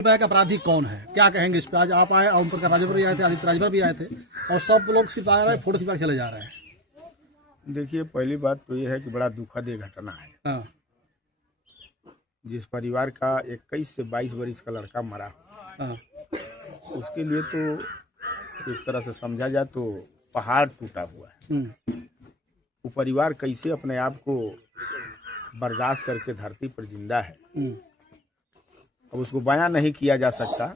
का अपराधी कौन है, क्या कहेंगे इस पे? आज आप आए, ओम प्रकाश राजभर भी आए थे, आदित्य राजभर भी आए थे और सब लोग सिर्फ आ रहे हैं, फोटो खिंचा के चले जा रहे हैं। देखिए, पहली बात तो ये है कि बड़ा दुखद ये घटना है। हाँ। जिस परिवार का 21 से 22 वर्ष का लड़का मरा, हाँ। उसके लिए तो एक तरह से समझा जाए तो पहाड़ टूटा हुआ है। वो परिवार कैसे अपने आप को बर्दाश्त करके धरती पर जिंदा है, अब उसको बयां नहीं किया जा सकता।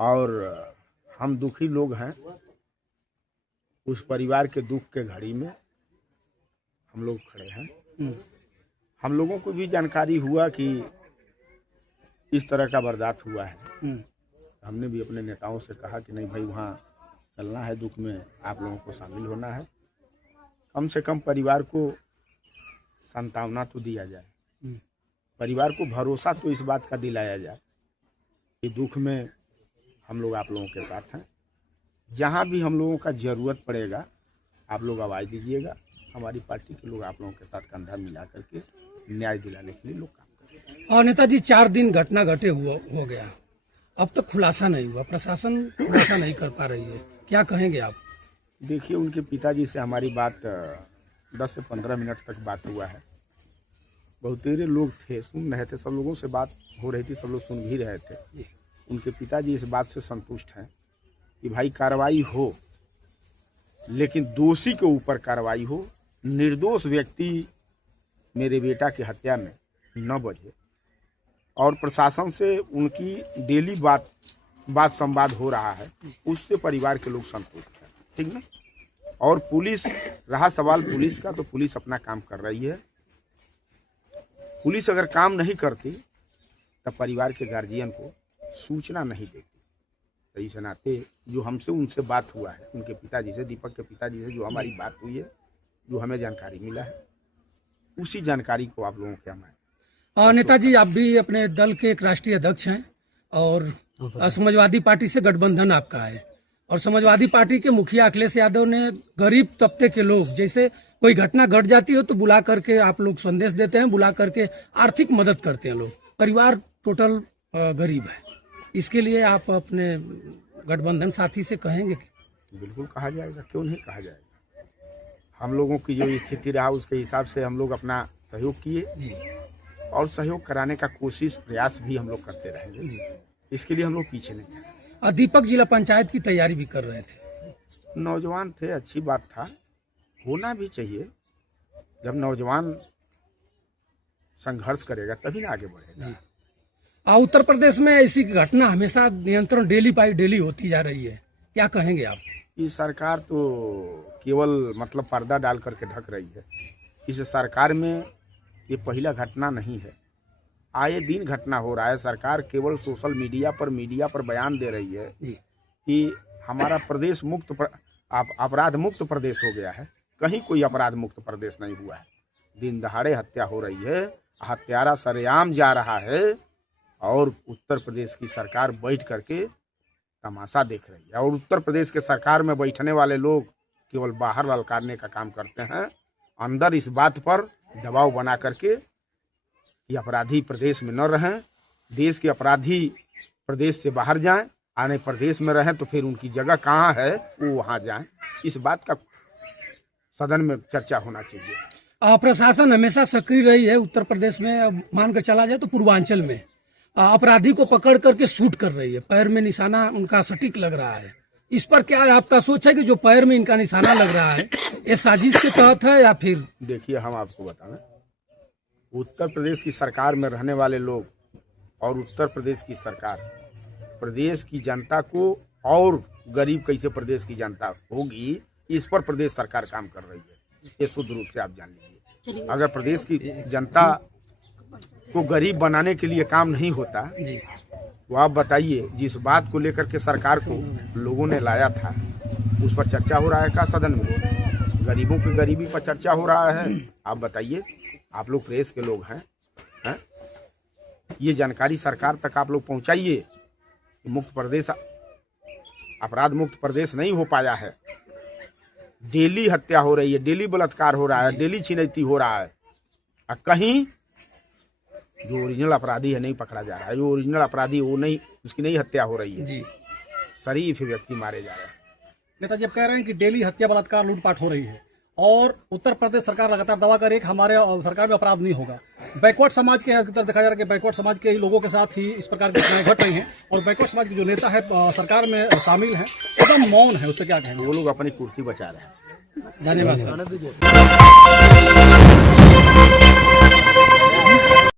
और हम दुखी लोग हैं। उस परिवार के दुख के घड़ी में हम लोग खड़े हैं। हम लोगों को भी जानकारी हुआ कि इस तरह का वारदात हुआ है। हमने भी अपने नेताओं से कहा कि नहीं भाई, वहाँ चलना है, दुख में आप लोगों को शामिल होना है। कम से कम परिवार को सांत्वना तो दिया जाए, परिवार को भरोसा तो इस बात का दिलाया जाए कि दुख में हम लोग आप लोगों के साथ हैं। जहाँ भी हम लोगों का ज़रूरत पड़ेगा आप लोग आवाज़ दीजिएगा। हमारी पार्टी के लोग आप लोगों के साथ कंधा मिला करके न्याय दिलाने के लिए लोग काम करेंगे। और नेताजी, 4 दिन घटना घटे हो गया, अब तक खुलासा नहीं हुआ, प्रशासन खुलासा नहीं कर पा रही है, क्या कहेंगे आप? देखिए, उनके पिताजी से हमारी बात 10 से 15 मिनट तक बात हुआ है। बहुतेरे लोग थे, सुन रहे थे, सब लोगों से बात हो रही थी, सब लोग सुन भी रहे थे। उनके पिताजी इस बात से संतुष्ट हैं कि भाई कार्रवाई हो, लेकिन दोषी के ऊपर कार्रवाई हो, निर्दोष व्यक्ति मेरे बेटा की हत्या में न बचे। और प्रशासन से उनकी डेली बात संवाद हो रहा है, उससे परिवार के लोग संतुष्ट हैं, ठीक ना। और पुलिस, रहा सवाल पुलिस का, तो पुलिस अपना काम कर रही है। पुलिस अगर काम नहीं करती तब परिवार के गार्जियन को सूचना नहीं देती। तो इस नाते जो हमसे उनसे बात हुआ है, उनके पिताजी से, दीपक के पिताजी से जो हमारी बात हुई है, जो हमें जानकारी मिला है, उसी जानकारी को आप लोगों के हमें। नेताजी, आप भी अपने दल के एक राष्ट्रीय अध्यक्ष हैं और समाजवादी पार्टी से गठबंधन आपका है, और समाजवादी पार्टी के मुखिया अखिलेश यादव ने गरीब तबके के लोग, जैसे कोई घटना घट जाती हो तो बुला करके आप लोग संदेश देते हैं, बुला करके आर्थिक मदद करते हैं लोग, परिवार टोटल गरीब है, इसके लिए आप अपने गठबंधन साथी से कहेंगे? बिल्कुल कहा जाएगा, क्यों नहीं कहा जाएगा। हम लोगों की जो स्थिति रहा उसके हिसाब से हम लोग अपना सहयोग किए जी, और सहयोग कराने का कोशिश प्रयास भी हम लोग करते रहेंगे जी। इसके लिए हम लोग पीछे नहीं हैं। दीपक जिला पंचायत की तैयारी भी कर रहे थे, नौजवान थे, अच्छी बात था, होना भी चाहिए। जब नौजवान संघर्ष करेगा तभी ना आगे बढ़ेगा जी। उत्तर प्रदेश में ऐसी घटना हमेशा नियंत्रण डेली होती जा रही है, क्या कहेंगे आप? ये सरकार तो केवल मतलब पर्दा डाल करके ढक रही है। इस सरकार में ये पहला घटना नहीं है, आए दिन घटना हो रहा है। सरकार केवल सोशल मीडिया पर बयान दे रही है जी कि हमारा प्रदेश अपराध मुक्त प्रदेश हो गया है। कहीं कोई अपराध मुक्त प्रदेश नहीं हुआ है। दिन दहाड़े हत्या हो रही है, हत्यारा सरेआम जा रहा है, और उत्तर प्रदेश की सरकार बैठ करके तमाशा देख रही है। और उत्तर प्रदेश के सरकार में बैठने वाले लोग केवल बाहर ललकारने का काम करते हैं, अंदर इस बात पर दबाव बना करके कि अपराधी प्रदेश में न रहें, देश के अपराधी प्रदेश से बाहर जाएं, आने प्रदेश में रहें तो फिर उनकी जगह कहाँ है वो वहाँ जाएं। इस बात का सदन में चर्चा होना चाहिए। प्रशासन हमेशा सक्रिय रही है उत्तर प्रदेश में, मानकर चला जाए तो पूर्वांचल में अपराधी को पकड़ करके शूट कर रही है, पैर में निशाना उनका सटीक लग रहा है। इस पर क्या आपका सोच है कि जो पैर में इनका निशाना लग रहा है ये साजिश के तहत है या फिर? देखिए, हम आपको बताएं, उत्तर प्रदेश की सरकार में रहने वाले लोग और उत्तर प्रदेश की सरकार, प्रदेश की जनता को और गरीब कैसे प्रदेश की जनता होगी, इस पर प्रदेश सरकार काम कर रही है। ये शुद्ध रूप से आप जान लीजिए। अगर प्रदेश की जनता को गरीब बनाने के लिए काम नहीं होता तो आप बताइए, जिस बात को लेकर के सरकार को लोगों ने लाया था उस पर चर्चा हो रहा है क्या सदन में? गरीबों की गरीबी पर चर्चा हो रहा है? आप बताइए, आप लोग प्रेस के लोग हैं, ये जानकारी सरकार तक आप लोग पहुंचाइए। मुक्त प्रदेश अपराध मुक्त प्रदेश नहीं हो पाया है। डेली हत्या हो रही है, डेली बलात्कार हो रहा है, डेली छिनैती हो रहा है। कहीं जो ओरिजिनल अपराधी है नहीं पकड़ा जा रहा है। जो ओरिजिनल अपराधी वो नहीं, उसकी नहीं हत्या हो रही है जी। शरीफ व्यक्ति मारे जा रहे हैं। नेताजी अब कह रहे हैं कि डेली हत्या, बलात्कार, लूटपाट हो रही है और उत्तर प्रदेश सरकार लगातार दावा कर रही है कि हमारे सरकार में अपराध नहीं होगा। बैकवर्ड समाज के तरफ देखा जा रहा है कि बैकवर्ड समाज के ही लोगों के साथ ही इस प्रकार की घटनाएं घट रही हैं और बैकवर्ड समाज के जो नेता है सरकार में शामिल हैं एकदम मौन है। उस पर क्या कहेंगे? वो लोग अपनी कुर्सी बचा रहे हैं। धन्यवाद सर।